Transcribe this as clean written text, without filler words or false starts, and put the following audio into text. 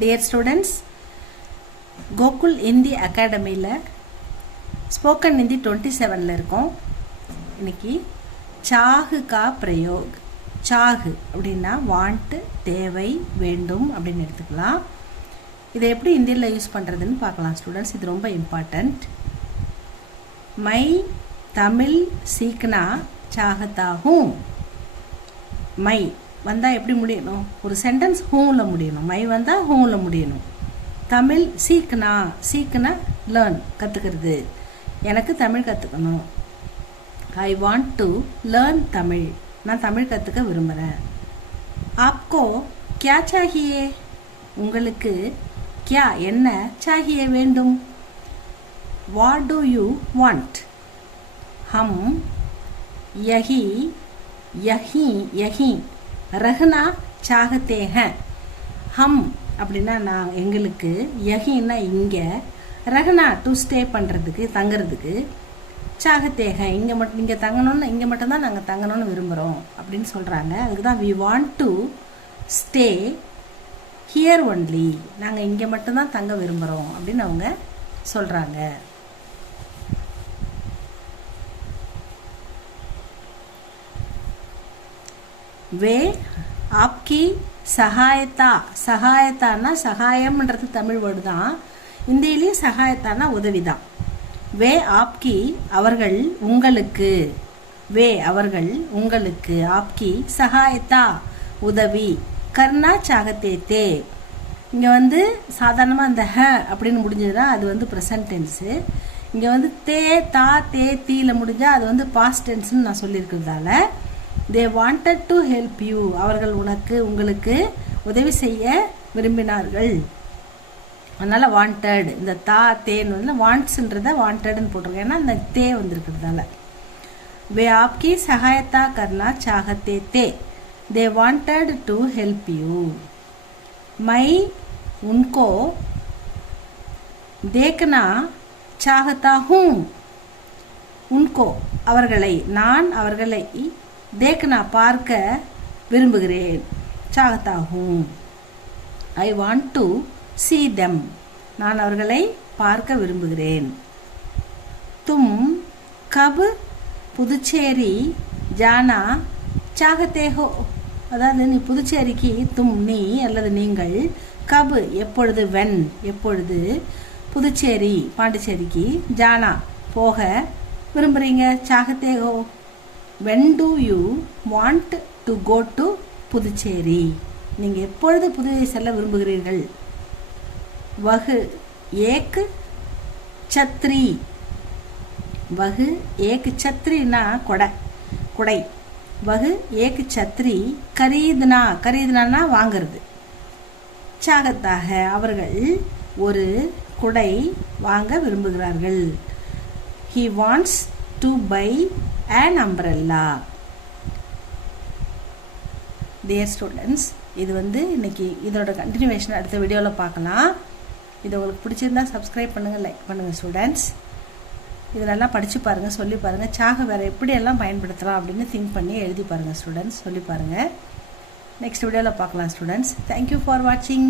Dear students, Gokul Hindi அகாடமியில் spoken Hindi 27ல் இருக்கோம். இன்னைக்கு சாகு கா பிரயோக். சாகு அப்படின்னா வாண்ட், தேவை, வேண்டும் அப்படின்னு எடுத்துக்கலாம். இதை எப்படி இந்தியில் யூஸ் பண்ணுறதுன்னு பார்க்கலாம் ஸ்டூடெண்ட்ஸ். இது ரொம்ப இம்பார்ட்டண்ட். மை தமிழ் சீக்னா சாகத்தா ஹூம். மை வந்தால் எப்படி முடியணும்? ஒரு சென்டென்ஸ் ஹூவில் முடியணும். மை வந்தால் ஹூவில் முடியணும். தமிழ் சீக்னா, சீக்னா லேர்ன், கற்றுக்கிறது. எனக்கு தமிழ் கற்றுக்கணும். ஐ வாண்ட் டு லேர்ன் தமிழ். நான் தமிழ் கற்றுக்க விரும்புகிறேன். ஆப்கோ கியா சாகியே? உங்களுக்கு கியா என்ன சாகியே வேண்டும். What do you want? ஹம் யஹி யஹி யஹி ரஹ்னா சாகத்தே ஹேன். ஹம் அப்படின்னா நான், எங்களுக்கு, யஹின்னா இங்கே, ரஹ்னா டு ஸ்டே பண்ணுறதுக்கு, தங்குறதுக்கு, சாகத்தே ஹேன் இங்கே மட்டும், இங்கே தங்கணும்னு, இங்கே மட்டும்தான் நாங்கள் தங்கணும்னு விரும்புகிறோம் அப்படின்னு சொல்கிறாங்க. அதுக்கு தான் we want to stay here only. நாங்கள் இங்கே மட்டும்தான் தங்க விரும்புகிறோம் அப்படின்னு அவங்க சொல்கிறாங்க. வே ஆப்கி சகாயத்தா. சகாயத்தானா சகாயம்ன்றது தமிழ் வேர்டு தான். இந்தியிலையும் சகாயத்தானா உதவி தான். வே ஆப்கி அவர்கள் உங்களுக்கு. வே அவர்கள் உங்களுக்கு. ஆப்கி சகாயத்தா உதவி. கர்னா சாகத்தே தே. இங்கே சாதாரணமாக இந்த ஹ அப்படின்னு முடிஞ்சதுன்னா அது ப்ரெசன்ட் டென்ஸு. இங்கே தே தா தே தீல முடிஞ்சால் அது பாஸ்ட் டென்ஸ்னு நான் சொல்லியிருக்கிறதால they wanted to help you. அவர்கள் உங்களுக்கு உதவி செய்ய விரும்பினார்கள். அதனால் வாண்டட், இந்த தா தேன்னு வாண்ட்ஸ்ன்றத வாண்டட்னு போட்டிருக்கேன். ஏன்னா இந்த தே வந்திருக்கிறதால. வே ஆப்கி சகாயத்தா கர்னா சாகத்தே தே. they wanted to help you. மை உன்கோ தேக்கனா சாகத்தா ஹூம். உன்கோ அவர்களை, நான் அவர்களை தேக்கனா பார்க்க விரும்புகிறேன். சாகத்தா ஹூம். I want to see them. நான் அவர்களை பார்க்க விரும்புகிறேன். தும் கப் புதுச்சேரி ஜானா சாகத்தே ஹோ. அதாவது நீ புதுச்சேரிக்கு, தும் நீ அல்லது நீங்கள், கப் எப்பொழுது, வென் எப்பொழுது, புதுச்சேரி பாண்டிச்சேரிக்கு, ஜானா போக விரும்புகிறீங்க. சாகத்தே ஹோ. when do you want to go to Puducherry? நீங்கள் எப்பொழுது புதுச்சேரி செல்ல விரும்புகிறீர்கள். வகு ஏக் சத்ரி. வகு ஏக் சத்ரினா கொடை, குடை. வகு ஏக் சத்ரி கரீதுனா, கரீதுனா வாங்கிறது. சாகத்தாக அவர்கள் ஒரு குடை வாங்க விரும்புகிறார்கள். he wants to buy an umbrella. Dear students, இது இன்னைக்கு இதோட கண்டினியூவேஷன் அடுத்த வீடியோவில் பார்க்கலாம். இது உங்களுக்கு பிடிச்சிருந்தா சப்ஸ்கிரைப் பண்ணுங்கள், லைக் பண்ணுங்கள் ஸ்டூடெண்ட்ஸ். இது நல்லா படித்து பாருங்கள், சொல்லி பாருங்கள். சாக வேறு எப்படியெல்லாம் பயன்படுத்தலாம் அப்படின்னு திங்க் பண்ணி எழுதி பாருங்கள் ஸ்டூடெண்ட்ஸ், சொல்லி பாருங்கள். நெக்ஸ்ட் வீடியோவில் பார்க்கலாம் ஸ்டூடெண்ட்ஸ். தேங்க்யூ ஃபார் வாட்சிங்.